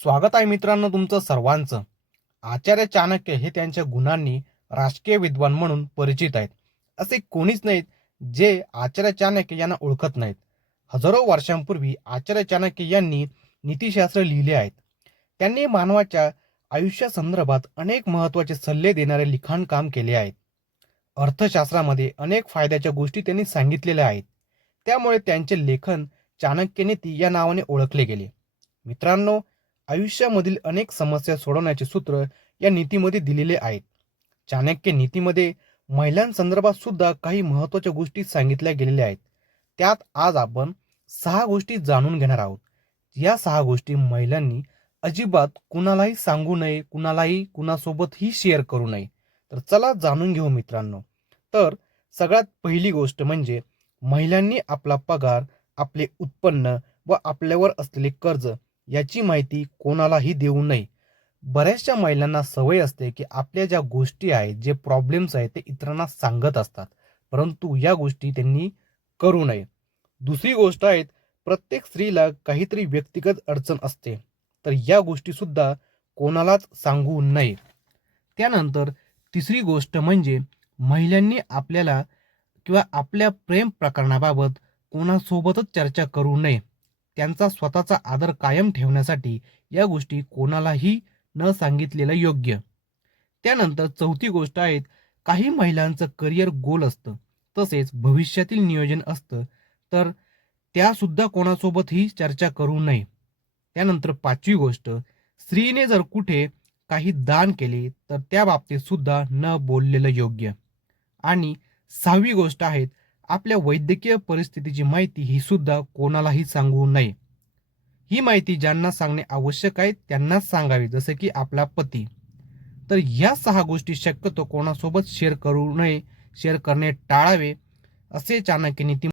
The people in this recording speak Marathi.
स्वागत आहे मित्रांनो तुमचं सर्वांचं. आचार्य चाणक्य हे त्यांच्या गुणांनी राजकीय विद्वान म्हणून परिचित आहेत. असे कोणीच नाहीत जे आचार्य चाणक्य यांना ओळखत नाहीत. हजारो वर्षांपूर्वी आचार्य चाणक्य यांनी नीतिशास्त्र लिहिले आहेत. त्यांनी मानवाच्या आयुष्यासंदर्भात अनेक महत्त्वाचे सल्ले देणारे लिखाणकाम केले आहेत. अर्थशास्त्रामध्ये अनेक फायद्याच्या गोष्टी त्यांनी सांगितलेल्या आहेत. त्यामुळे त्यांचे लेखन चाणक्य नीती या नावाने ओळखले गेले. मित्रांनो, आयुष्यामधील अनेक समस्या सोडवण्याचे सूत्र या नीतीमध्ये दिलेले आहेत. चाणक्य नीतीमध्ये महिलांसंदर्भात सुद्धा काही महत्त्वाच्या गोष्टी सांगितल्या गेलेल्या आहेत. त्यात आज आपण 6 गोष्टी जाणून घेणार आहोत. या 6 गोष्टी महिलांनी अजिबात कुणालाही सांगू नये, कुणासोबतही शेअर करू नये. तर चला जाणून घेऊ मित्रांनो. तर सगळ्यात पहिली गोष्ट म्हणजे महिलांनी आपला पगार, आपले उत्पन्न व आपल्यावर असलेले कर्ज याची माहिती कोणालाही देऊ नये. बऱ्याचशा महिलांना सवय असते की आपल्या ज्या गोष्टी आहेत, जे प्रॉब्लेम्स आहेत ते इतरांना सांगत असतात, परंतु या गोष्टी त्यांनी करू नये. दुसरी गोष्ट आहे, प्रत्येक स्त्रीला काहीतरी व्यक्तिगत अडचण असते, तर या गोष्टी सुद्धा कोणालाच सांगू नये. त्यानंतर तिसरी गोष्ट म्हणजे महिलांनी आपल्याला किंवा आपल्या प्रेम प्रकरणाबाबत कोणासोबतच चर्चा करू नये. त्यांचा स्वतःचा आदर कायम ठेवण्यासाठी या गोष्टी कोणालाही न सांगितलेलं योग्य. त्यानंतर चौथी गोष्ट आहे, काही महिलांचं करिअर गोल असतं, तसेच भविष्यातील नियोजन असतं, तर त्यासुद्धा कोणासोबतही चर्चा करू नये. त्यानंतर पाचवी गोष्ट, स्त्रीने जर कुठे काही दान केले तर त्या बाबतीत सुद्धा न बोललेलं योग्य. आणि सहावी गोष्ट आहे, आपल्या वैद्यकीय परिस्थितीची माहिती ही सुद्धा कोणालाही सांगू नये. ही माहिती ज्यांना सांगणे आवश्यक आहे त्यांनाच सांगावी, जसे की आपला पती. तर या 6 गोष्टी शक्यतो कोणासोबत शेअर करू नये, शेअर करणे टाळावे, असे चाणक्य नीती